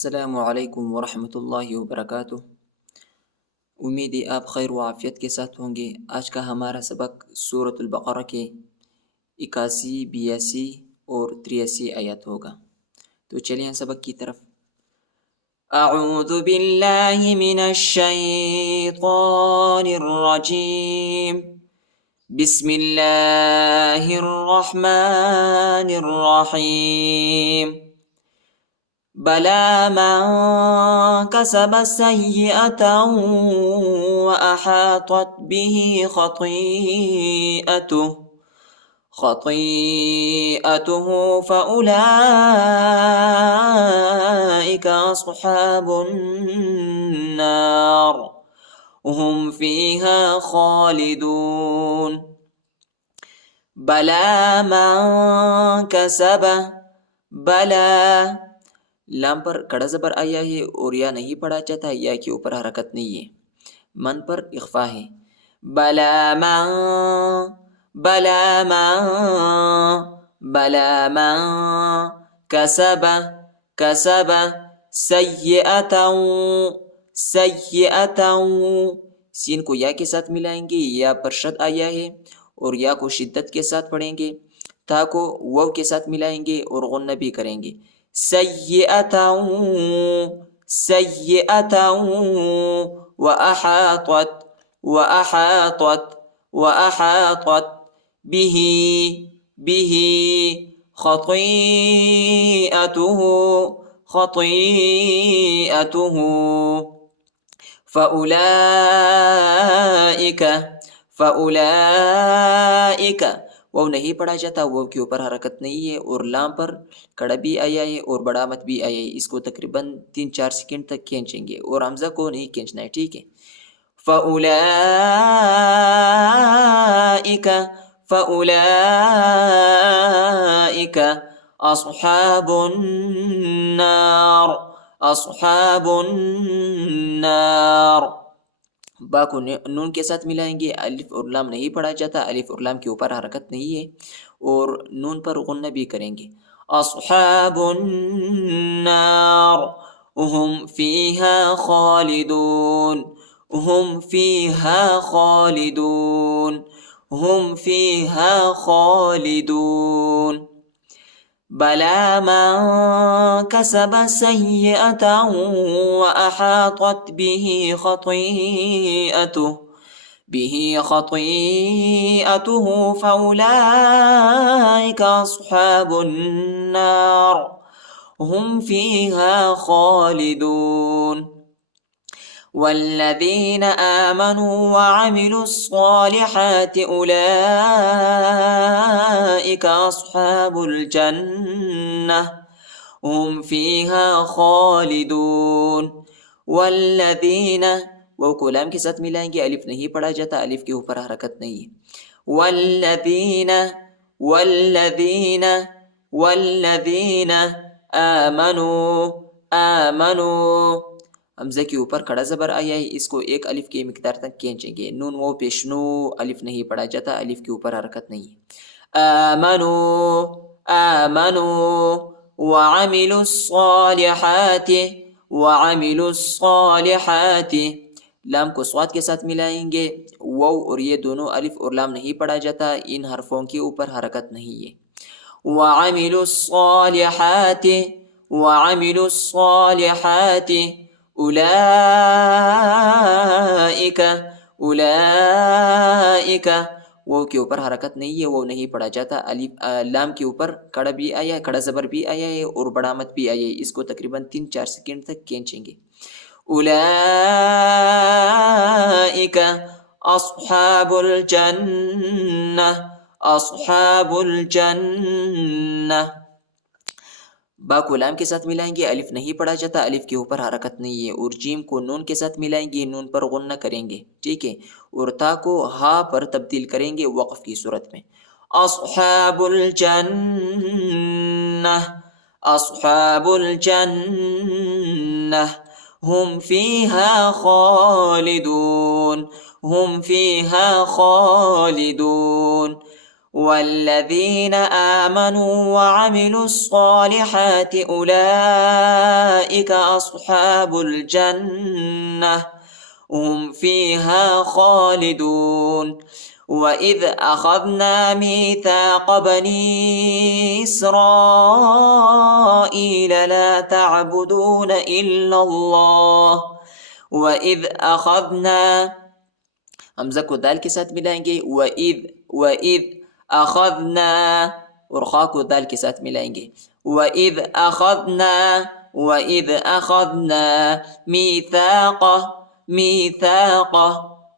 السلام علیکم ورحمۃ اللہ وبرکاتہ۔ امید ہے آپ خیر و عافیت کے ساتھ ہوں گے۔ آج کا ہمارا سبق سورۃ البقرہ کے 81، 82 اور 83 آیات ہوگا۔ تو چلیے سبق کی طرف۔ اعوذ باللہ من الشیطان الرجیم، بسم اللہ الرحمن الرحیم۔ بلى من كسب سيئة وأحاطت به خطيئته فأولئك أصحاب النار هم فيها خالدون۔ بلى من كسب، بلى لام پر کڑا زبر آیا ہے اور یا نہیں پڑھا جاتا، یا کے اوپر حرکت نہیں ہے، من پر اخفا ہے۔ بلا من، بلا من، بلا من کسب، کسب سیئتا، سیئتا، سین کو یا کے ساتھ ملائیں گے، یا پر شد آیا ہے اور یا کو شدت کے ساتھ پڑھیں گے، تا کو واو کے ساتھ ملائیں گے اور غنہ بھی کریں گے۔ سیئتا، سیئتا، وأحاطت، وأحاطت، وأحاطت به، به خطيئته، خطيئته فأولئك، فأولئك وہ نہیں پڑھا جاتا، وہ کے اوپر حرکت نہیں ہے اور لام پر کڑا بھی آیا ہے اور بڑا مت بھی آیا ہے۔ اس کو تقریباً 3-4 سیکنڈ تک کھینچیں گے اور حمزہ کو نہیں کھینچنا ہے، ٹھیک ہے۔ فَأُولَئِكَ، فَأُولَئِكَ أَصْحَابُ النَّارِ، أَصْحَابُ النَّارِ۔ با کو نون کے ساتھ ملائیں گے، الف اور لام نہیں پڑھا جاتا، الف اور لام کے اوپر حرکت نہیں ہے اور نون پر غنہ بھی کریں گے۔ اصحاب النار هم فیہا خالدون، هم فیہا خالدون، هم فیہا خالدون۔ بلى من كسب سيئة وأحاطت به خطيئته، به خطيئته فأولئك أصحاب النار هم فيها خالدون۔ والذين آمنوا وعملوا الصالحات أولئك أصحاب الجنة هم فيها خالدون۔ والذین، وہ کو لام کے ساتھ ملائیں گے، الف نہیں پڑھا جاتا، الف کے اوپر حرکت نہیں ہے۔ والذین، والذین، والذین آمنوا، آمنوا، حمزہ کے اوپر کڑا زبر آیا ہے، اس کو ایک الف کے مقدار تک کھینچیں گے۔ نون وہ پیش نو، الف نہیں پڑھا جاتا، الف کے اوپر حرکت نہیں ہے۔ آمنوا، آمنوا وعملوا الصالحات، وعملوا الصالحات، لام کو صاد کے ساتھ ملائیں گے، واو اور یہ دونوں الف اور لام نہیں پڑھا جاتا، ان حرفوں کے اوپر حرکت نہیں ہے۔ وعملوا الصالحات، وعملوا الصالحات اولئک، اولئک، وہ کے اوپر حرکت نہیں ہے، وہ نہیں پڑھا جاتا، الف لام کے اوپر کڑا بھی آیا ہے، کڑا زبر بھی آیا ہے اور بڑا مت بھی آیا ہے، اس کو تقریباً 3-4 سیکنڈ تک کھینچیں گے۔ اولئک اصحاب الجنہ، اصحاب الجنہ، با کو لام کے ساتھ ملائیں گے، الف نہیں پڑھا جاتا، الف کے اوپر حرکت نہیں ہے اور جیم کو نون کے ساتھ ملائیں گے، نون پر غنہ کریں گے، ٹھیک ہے، اور تا کو ہا پر تبدیل کریں گے وقف کی صورت میں۔ اصحاب الجنہ، اصحاب الجنہ هم فيها خالدون، هم فيها خالدون۔ والذین آمنوا وعملوا الصالحات أولئك أصحاب الجنة هم فيها خالدون وإذ أخذنا ميثاق بني إسرائيل لا تعبدون إلا الله وإذ أخذنا حمزہ کو دال کے ساتھ ملائیں گے وَإِذْ أَخَذْنَا اور خا کو دال کے ساتھ ملائیں گے وَإِذْ أَخَذْنَا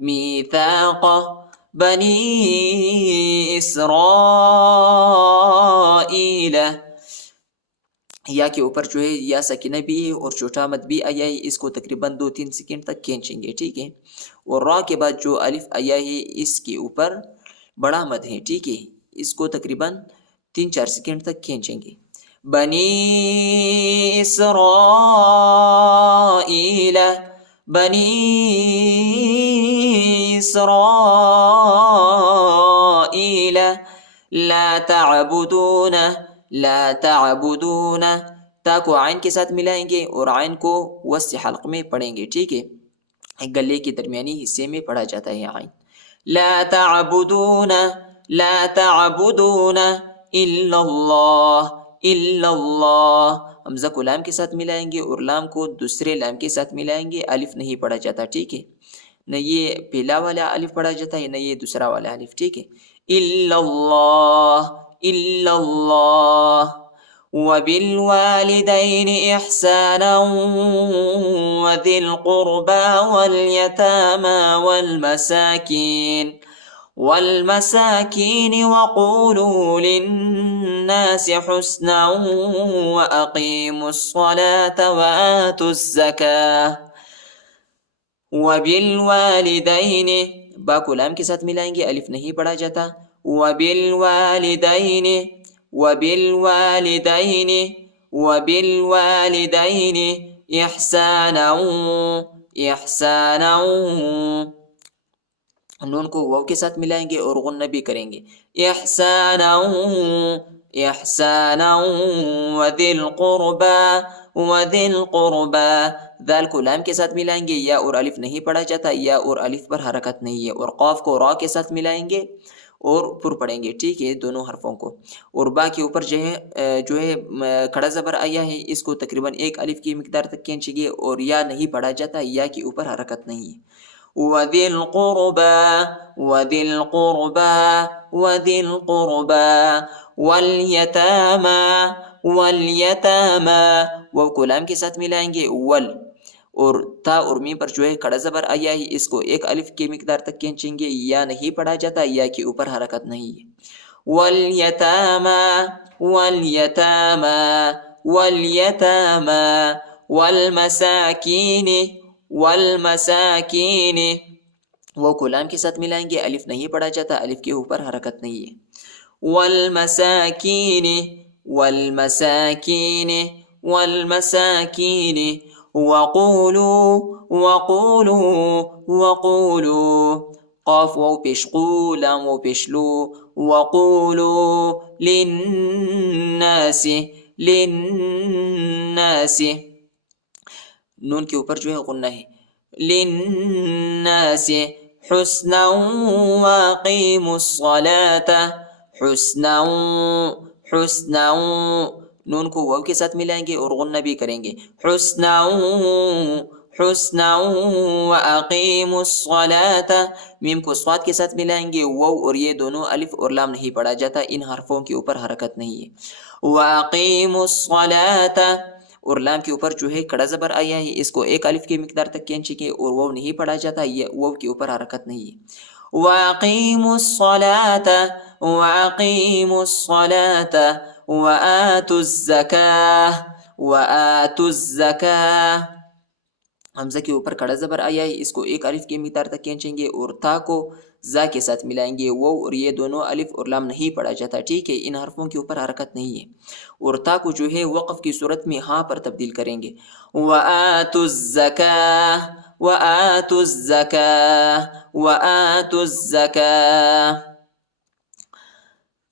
مِيثَاقَ بَنِي إِسْرَائِيلَ یا کے اوپر جو ہے یا سکینہ بھی ہے اور چھوٹا مد بھی آیا ہے، اس کو تقریباً 2-3 سیکنڈ تک کھینچیں گے، ٹھیک ہے. اور را کے بعد جو الف آیا ہے اس کے اوپر بڑا مد ہے، ٹھیک ہے، اس کو تقریباً 3-4 سیکنڈ تک کھینچیں گے. بنی اسرائیل لا تعبدون تا کو عین کے ساتھ ملائیں گے اور عین کو وسط حلق میں پڑھیں گے، ٹھیک ہے، گلے کے درمیانی حصے میں پڑھا جاتا ہے عین. لا تعبدون الا اللہ حمزہ کو لام کے ساتھ ملائیں گے اور لام کو دوسرے لام کے ساتھ ملائیں گے، الف نہیں پڑھا جاتا، ٹھیک ہے، نہ یہ پہلا والا الف پڑھا جاتا ہے نہ یہ دوسرا والا الف، ٹھیک ہے. الا اللہ وبالوالدین احسانا وذی القربى والمساکین وقولوا للناس حسنا واقیموا الصلاة وآتوا الزکاة. وبالوالدین با کو لام کے ساتھ ملائیں گے، الف نہیں پڑھا جاتا. وبالوالدین احسانا نون کو واو کے ساتھ ملائیں گے اور غنہ بھی کریں گے. احسانا وذی القربى ذال کو لام کے ساتھ ملائیں گے، یا اور الف نہیں پڑھا جاتا، یا اور الف پر حرکت نہیں ہے، اور قاف کو را کے ساتھ ملائیں گے اور پر پڑھیں گے، ٹھیک ہے، دونوں حرفوں کو. اور با کے اوپر جو ہے کھڑا زبر آیا ہے، اس کو تقریباً 1 الف کی مقدار تک کھینچیں گے اور یا نہیں پڑھا جاتا، یا کے اوپر حرکت نہیں ہے. وذی القربى والیتاما وہ کو لام کے ساتھ ملائیں گے، اور تا اور میم پر جو ہے کھڑا زبر آیا ہے، اس کو 1 الف کی مقدار تک کھینچیں گے، یا نہیں پڑھا جاتا، یا کے اوپر حرکت نہیں ہے. والیتاما والمساکین وہ کو لام کے ساتھ ملائیں گے، الف نہیں پڑھا جاتا، الف کے اوپر حرکت نہیں ہے. والمساکین وقولوا قاف واو پیش قو لام واو پیش لو. وقولوا للناس نون کے اوپر جو ہے غنہ ہے. للناس حسنا واقیموا الصلاة حسنا نون کو واو کے ساتھ ملائیں گے اور غنہ بھی کریں گے. حسنا واقیموا الصلاة میم کو صاد کے ساتھ ملائیں گے، واو اور یہ دونوں الف اور لام نہیں پڑھا جاتا، ان حرفوں کے اوپر حرکت نہیں ہے. واقیموا الصلاة اور لام کے اوپر جو ہے کھڑا زبر آیا ہے، اس کو 1 الف کی مقدار تک کھینچیں گے اور واو نہیں پڑھا جاتا، یہ واو کے اوپر حرکت نہیں ہے. واقیموا الصلاة وآتوا الزکاة حمزہ کے اوپر کھڑا زبر آیا ہے، اس کو 1 الف کی مقدار تک کھینچیں گے اور تا کو زا کے ساتھ ملائیں گے، واو اور یہ دونوں الف اور لام نہیں پڑھا جاتا، ٹھیک ہے، ان حرفوں کے اوپر حرکت نہیں ہے. اور تا کو جو ہے وقف کی صورت میں ہاں پر تبدیل کریں گے. وآتوا الزکاة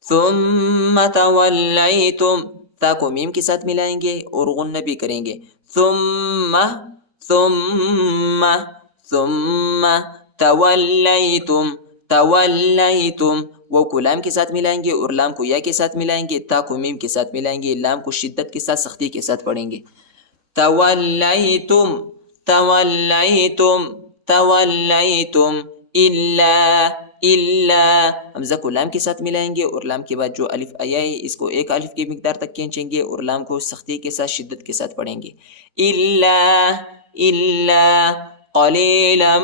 ثم تولیتم، تا کو میم کے ساتھ ملائیں گے اور غنہ بھی کریں گے. ثم ثم ثم تولیتم تولیتم، وہ کو لام کے ساتھ ملائیں گے اور لام کو یا کے ساتھ ملائیں گے، تا کو میم کے ساتھ ملائیں گے، لام کو شدت کے ساتھ سختی کے ساتھ پڑھیں گے. تولیتم تولیتم تولیتم الا حمزہ کو لام کے ساتھ ملائیں گے اور لام کے بعد جو الف آیا ہے اس کو ایک الف کی مقدار تک کھینچیں گے اور لام کو سختی کے ساتھ شدت کے ساتھ پڑھیں گے. الا قلیلا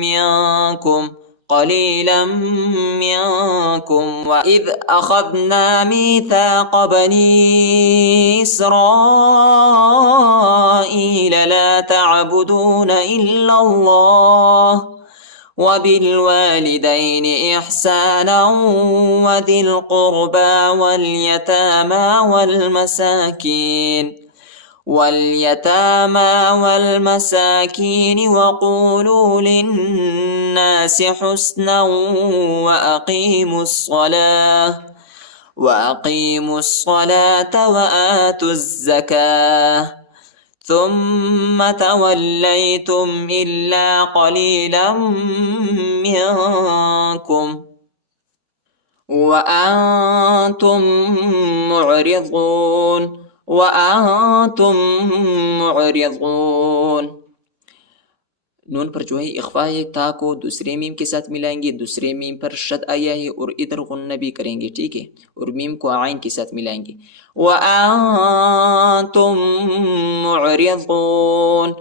منکم قلیلا منکم وَإِذْ أَخَذْنَا مِيثَاقَ بَنِي إِسْرَائِيلَ لَا تَعْبُدُونَ إِلَّا اللَّهَ وَبِالْوَالِدَيْنِ إِحْسَانًا وَذِي الْقُرْبَى واليتامى والمساكين وقولوا للناس حسنا وأقيموا الصلاة وآتوا الزكاة ثم توليتم إلا قليلا منكم وأنتم معرضون. نون پر جو ہے اخفا ہے، تا کو دوسرے میم کے ساتھ ملائیں گے، دوسرے میم پر شد آیا ہے اور ادھر غنہ بھی کریں گے، ٹھیک ہے، اور میم کو عین کے ساتھ ملائیں گے. وَأَنتُم معرضون.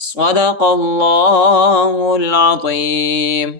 صدق اللہ العظیم.